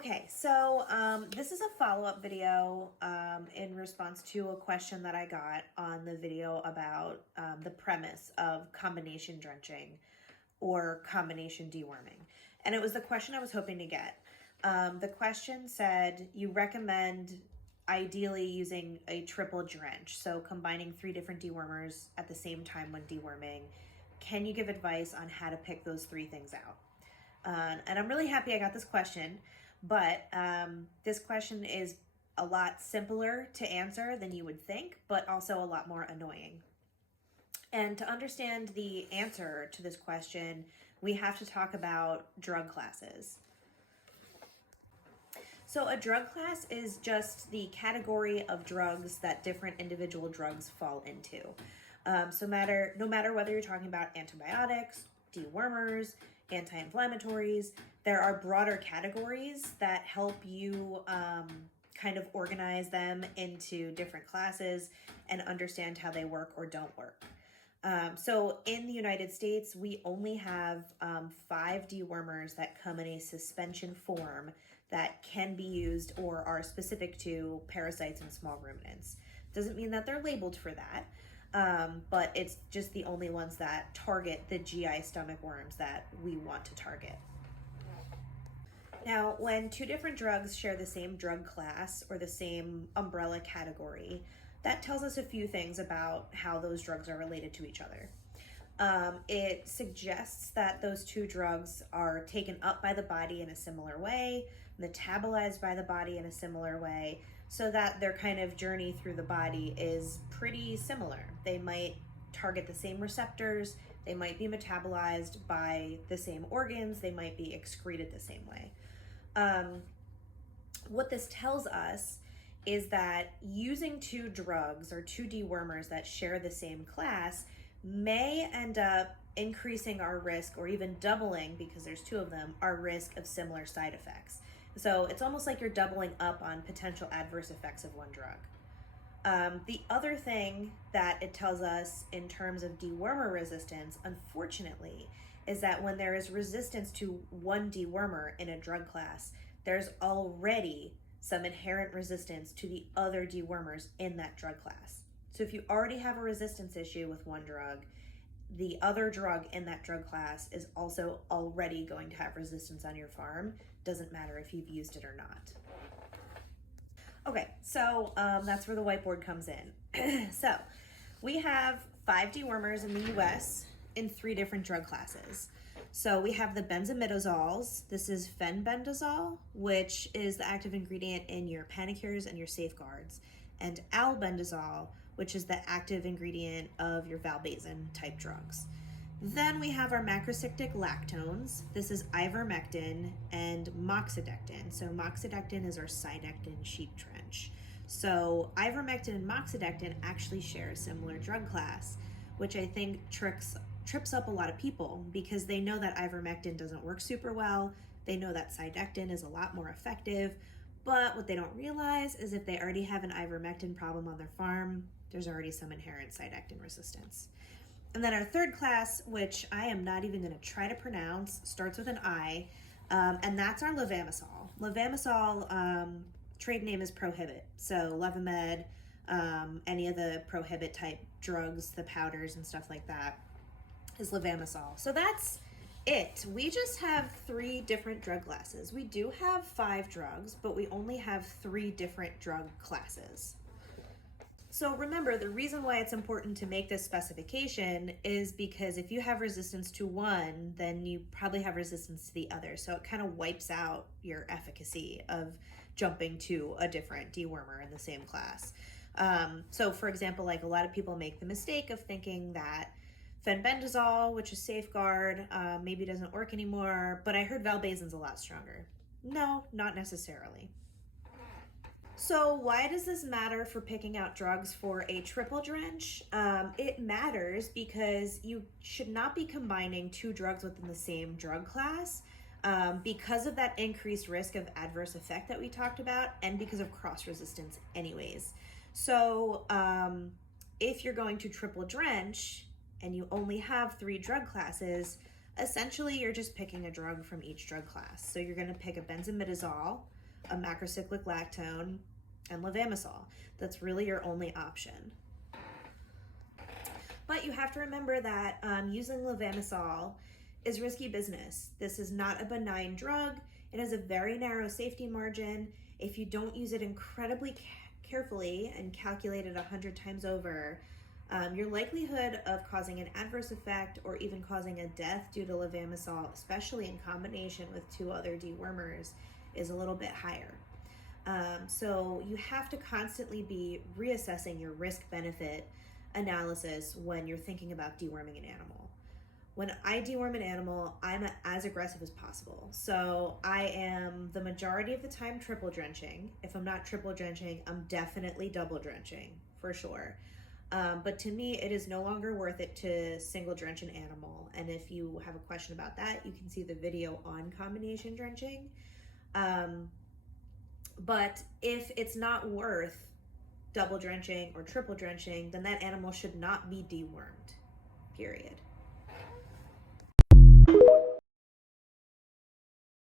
Okay, so this is a follow-up video in response to a question that I got on the video about the premise of combination drenching or combination deworming. And it was the question I was hoping to get. The question said, you recommend ideally using a triple drench, so combining 3 different dewormers at the same time when deworming. Can you give advice on how to pick those 3 things out? And I'm really happy I got this question, but this question is a lot simpler to answer than you would think, but also a lot more annoying. And to understand the answer to this question, we have to talk about drug classes. So a drug class is just the category of drugs that different individual drugs fall into. No matter whether you're talking about antibiotics, dewormers, anti-inflammatories, there are broader categories that help you kind of organize them into different classes and understand how they work or don't work. So in the United States, we only have 5 dewormers that come in a suspension form that can be used or are specific to parasites and small ruminants. Doesn't mean that they're labeled for that, but it's just the only ones that target the GI stomach worms that we want to target. Now, when 2 different drugs share the same drug class or the same umbrella category, that tells us a few things about how those drugs are related to each other. It suggests that those 2 drugs are taken up by the body in a similar way, metabolized by the body in a similar way, so that their kind of journey through the body is pretty similar. They might target the same receptors, they might be metabolized by the same organs, they might be excreted the same way. What this tells us is that using 2 drugs or 2 dewormers that share the same class may end up increasing our risk, or even doubling, because there's 2 of them, our risk of similar side effects. So it's almost like you're doubling up on potential adverse effects of one drug. The other thing that it tells us in terms of dewormer resistance, unfortunately, is that when there is resistance to one dewormer in a drug class, there's already some inherent resistance to the other dewormers in that drug class. So if you already have a resistance issue with one drug, the other drug in that drug class is also already going to have resistance on your farm. Doesn't matter if you've used it or not. Okay, so that's where the whiteboard comes in. So we have 5 dewormers in the US in 3 different drug classes. So we have the benzimidazoles. This is fenbendazole, which is the active ingredient in your Panicures and your Safeguards, and albendazole, which is the active ingredient of your valbazen type drugs. Then we have our macrocyclic lactones. This is ivermectin and moxidectin. So moxidectin is our Cydectin sheep drench. So ivermectin and moxidectin actually share a similar drug class, which I think trips up a lot of people because they know that ivermectin doesn't work super well. They know that Cydectin is a lot more effective, but what they don't realize is if they already have an ivermectin problem on their farm, there's already some inherent Cydectin resistance. And then our third class, which I am not even going to try to pronounce, starts with an I, and that's our levamisole. Levamisole, trade name is Prohibit. So Levamed, any of the Prohibit type drugs, the powders and stuff like that, is levamisole. So that's it. We just have 3 different drug classes. We do have 5 drugs, but we only have 3 different drug classes. So remember, the reason why it's important to make this specification is because if you have resistance to one, then you probably have resistance to the other. So it kind of wipes out your efficacy of jumping to a different dewormer in the same class. So for example, like a lot of people make the mistake of thinking that fenbendazole, which is Safeguard, maybe doesn't work anymore, but I heard valbazen's a lot stronger. No, not necessarily. So why does this matter for picking out drugs for a triple drench? It matters because you should not be combining 2 drugs within the same drug class because of that increased risk of adverse effect that we talked about and because of cross-resistance anyways. So if you're going to triple drench and you only have 3 drug classes, Essentially, you're just picking a drug from each drug class. So you're going to pick a benzimidazole, a macrocyclic lactone, and levamisole. That's really your only option. But you have to remember that using levamisole is risky business. This is not a benign drug. It has a very narrow safety margin. If you don't use it incredibly carefully and calculate it 100 times over, your likelihood of causing an adverse effect or even causing a death due to levamisole, especially in combination with 2 other dewormers, is a little bit higher. So you have to constantly be reassessing your risk-benefit analysis when you're thinking about deworming an animal. When I deworm an animal, I'm as aggressive as possible. So I am the majority of the time triple drenching. If I'm not triple drenching, I'm definitely double drenching for sure. But to me, it is no longer worth it to single drench an animal. And if you have a question about that, you can see the video on combination drenching. But if it's not worth double drenching or triple drenching, then that animal should not be dewormed, period.